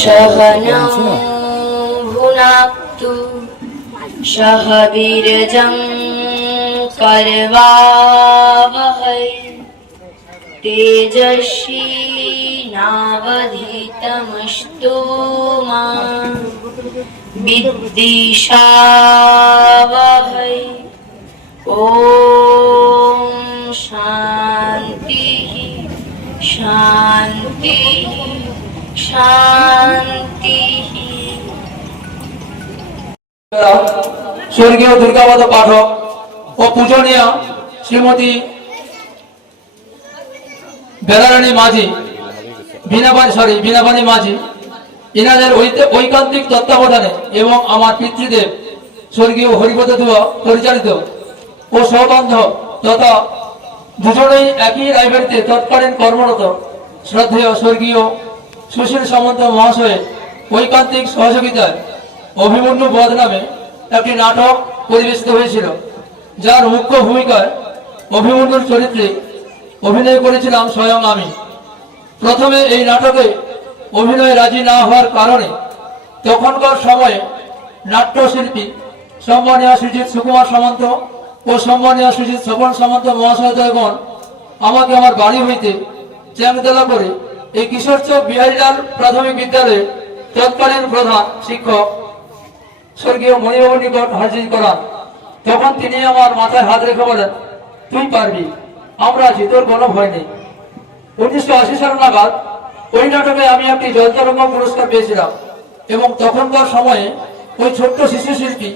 सहनभुनाक्तु सह वीरजं कर्वावहै तेजस्वी नावधीतमस्तु मा विद्विषावहै ॐ शान्तिः शान्तिः স্বর্গীয় দুর্গাবত পাঠক ও পূজনীয় শ্রীমতী বেলারানী মাঝি বিনাপানি সরি বিনাপানি মাঝি এনাদের ঐতে- ঐকান্তিক তত্ত্বাবধানে এবং আমার পিতৃদেব, স্বর্গীয় হরিপদ দুয়া পরিচালিত ও সহবান্ধব তথা দুজনেই একই লাইব্রেরিতে তৎকালীন কর্মরত, শ্রদ্ধেয় স্বর্গীয় সুশীল সামন্ত মহাশয়ের ঐকান্তিক সহযোগিতায় অভিমন্যু বধ নামে একটি নাটক পরিবেশিত হয়েছিল, যার মুখ্য ভূমিকায় অভিমন্যুর চরিত্রে অভিনয় করেছিলাম স্বয়ং আমি। প্রথমে এই নাটকে অভিনয় রাজি না হওয়ার কারণে তখনকার সময়ে নাট্যশিল্পী সম্মানীয় সুজিত সুকুমার সামন্ত ও সম্মানীয় সুজিত স্বপন সামন্ত মহাশয়গণ আমাকে আমার বাড়ি হইতে চ্যাংদেলা করে এই কিশোরচক বিহারীলাল প্রাথমিক বিদ্যালয়ে তৎকালীন প্রধান শিক্ষক স্বর্গীয় মণিবাবুর নিকট হাজির করা তখন তিনি আমার মাথায় হাত রেখে বলেন, তুই পারবি, আমরা আছি তোর কোনো ভয় নেই। উনিশশো আশি সাল নাগাদ ওই নাটকে আমি একটি জলতরঙ্গ পুরস্কার পেয়েছিলাম এবং তখনকার সময়ে ওই ছোট্ট শিশু শিল্পী,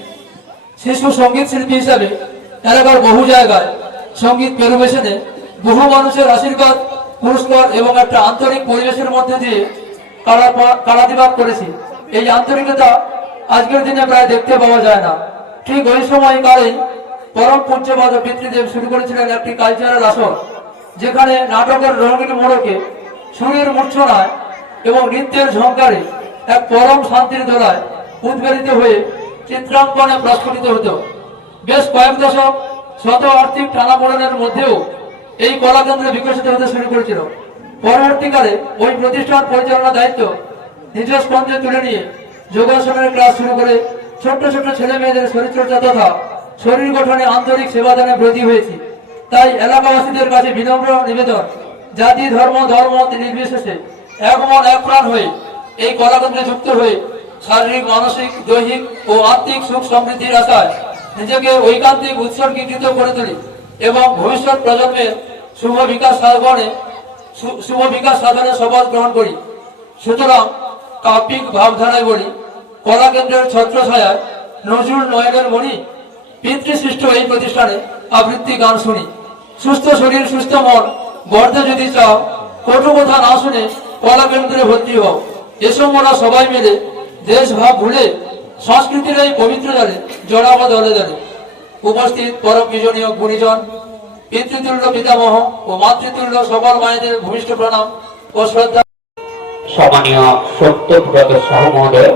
শিশু সংগীত শিল্পী হিসাবে এলাকার বহু জায়গায় সংগীত পরিবেশনে বহু মানুষের আশীর্বাদ পুরস্কার এবং একটা আন্তরিক পরিবেশের মধ্যে দিয়ে কালাতিবাদ করেছি। এই আন্তরিকতা আজকের দিনে প্রায় দেখতে পাওয়া যায় না। ঠিক ওই সময় কালে পরম পূজ্যবাদ পিতৃদেব শুরু করেছিলেন একটি কালচারাল আসর, যেখানে নাটকের রঙিন মোড়কে, সুরের মূর্ছনায় এবং নৃত্যের ঝঙ্কারে এক পরম শান্তির দোলায় উদ্বেলিত হয়ে চিত্রাঙ্কনে প্রস্ফুটিত হতো। বেশ কয়েক দশক শত আর্থিক টানাপোড়েনের মধ্যেও এই কলাকেন্দ্র বিকশিত হতে শুরু করেছিল। পরবর্তীকালে ওই প্রতিষ্ঠান পরিচালনা দায়িত্ব নিজ স্পন্দে তুলে নিয়ে যোগাসনের ক্লাস শুরু করে ছোট্ট ছোট্ট ছেলে মেয়েদের শরীরচর্চা তথা শরীর গঠনে আন্তরিক সেবাদানে ব্রতী হয়েছি। তাই এলাকাবাসীদের কাছে বিনম্র নিবেদন। জাতি, ধর্ম ধর্ম নির্বিশেষে এক মন এক প্রাণ হয়ে এই কলাকেন্দ্রে যুক্ত হয়ে শারীরিক, মানসিক, দৈহিক ও আত্মিক সুখ সমৃদ্ধির আশায় নিজেকে ঐকান্তিক, উৎসর্গীকৃত করে তুলি। এবং ভবিষ্যৎ প্রজন্মের শুভ বিকাশ সাধনে শুভ বিকাশ সাধনে শপথ গ্রহণ করি। সুতরাং কাব্যিক ভাবধারায় বলি, কলা কেন্দ্রের ছত্র ছায়ায় নজরুল নয়নের মণি পিতৃসৃষ্ট এই প্রতিষ্ঠানে আবৃত্তি গান শুনি। সুস্থ শরীর, সুস্থ মন, গর্তে যদি চাও, কটু কথা না শুনে কলা কেন্দ্রে ভর্তি হও। এসব ওরা সবাই মিলে দেশ ভাব ভুলে সংস্কৃতির এই পবিত্র জালে, জড়াবো দলে দলে। উপস্থিত পরম পূজনীয় গুণীজন, পিতৃতুল্য পিতামহ ও মাতৃতুল্য সকল মায়েদের ভূমিষ্ঠ প্রণাম ও শ্রদ্ধা। সম্মানীয় সত্যব্রত সাহ মহোদয়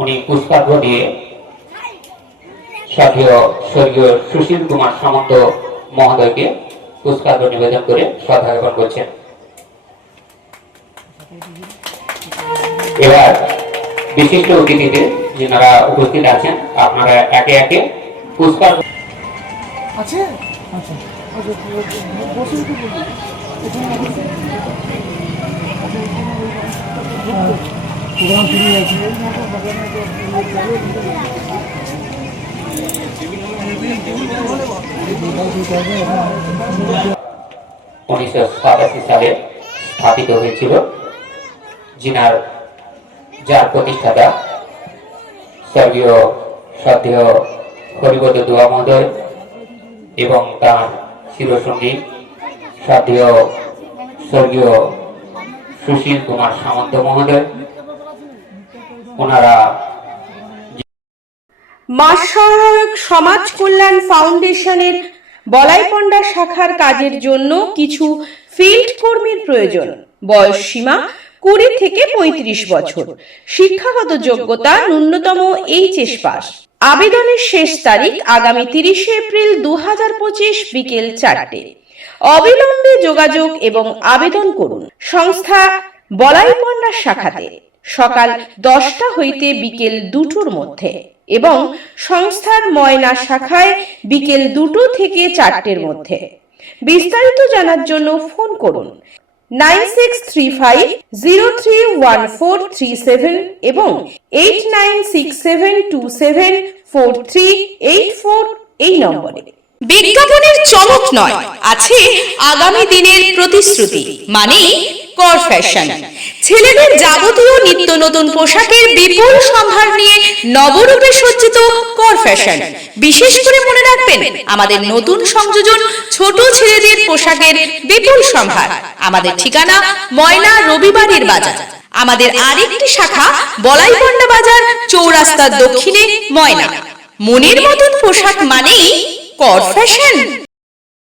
উনি পুষ্পার্ঘ দিয়ে সাথীয় স্বর্গীয় সুশীল কুমার সামন্ত মহোদয়কে পুষ্পার্ঘ নিবেদন করে শ্রদ্ধা জ্ঞাপন করছেন। এবার বিশিষ্ট অতিথিদের যারা উপস্থিত আছেন, আপনারা একে একে পুষ্পার্ঘ আছে? আচ্ছা। আচ্ছা উনিশশো সাতাশি সালে স্থাপিত হয়েছিল জিনার, যার প্রতিষ্ঠাতা স্বর্গীয় শ্রদ্ধেয় হরিপদ দোয়া মহোদয় এবং তার চিরসঙ্গী শ্রদ্ধেয় স্বর্গীয় সুশীল কুমার সামন্ত মহোদয়। ওনারা সমাজ কল্যাণ ফাউন্ডেশনের বলাইপন্ডা শাখার কাজের জন্য কিছু ফিল্ড কর্মীর প্রয়োজন। বয়স সীমা কুড়ি থেকে পঁয়ত্রিশ বছর। শিক্ষাগত যোগ্যতা ন্যূনতম এইচএস পাস। আবেদনের শেষ তারিখ আগামী তিরিশে এপ্রিল দু পঁচিশ বিকেল চারটে। অবিলম্বে যোগাযোগ এবং আবেদন করুন। সংস্থা বলাইপন্ডা শাখাতে সকাল দশটা হইতে বিকেল দুটোর মধ্যে এবং সংস্থার ময়না শাখায় বিকেল দুটো থেকে চারটের মধ্যে। বিস্তারিত জানার জন্য ফোন করুন nine six three five zero three one four three seven এবং eight nine six seven two seven four three eight four এই নম্বরে। বিজ্ঞাপনের চমক নয়, আছে আগামী দিনের প্রতিশ্রুতি মানে কর ফ্যাশন ছেলেদের যাবতীয় নিত্য নতুন পোশাকের বিপুল সম্ভার নিয়ে নবরূপে সজ্জিত কর ফ্যাশন। বিশেষ করে মনে রাখবেন, আমাদের নতুন সংযোজন ছোট ছেলেদের পোশাকের বিপুল সম্ভার। আমাদের ঠিকানা ময়না রবিবারের বাজার। আমাদের আরেকটি শাখা বলাইপন্ডা বাজার, চৌরাস্তার দক্ষিণে ময়না। মনের মতন পোশাক মানেই কর ফ্যাশন।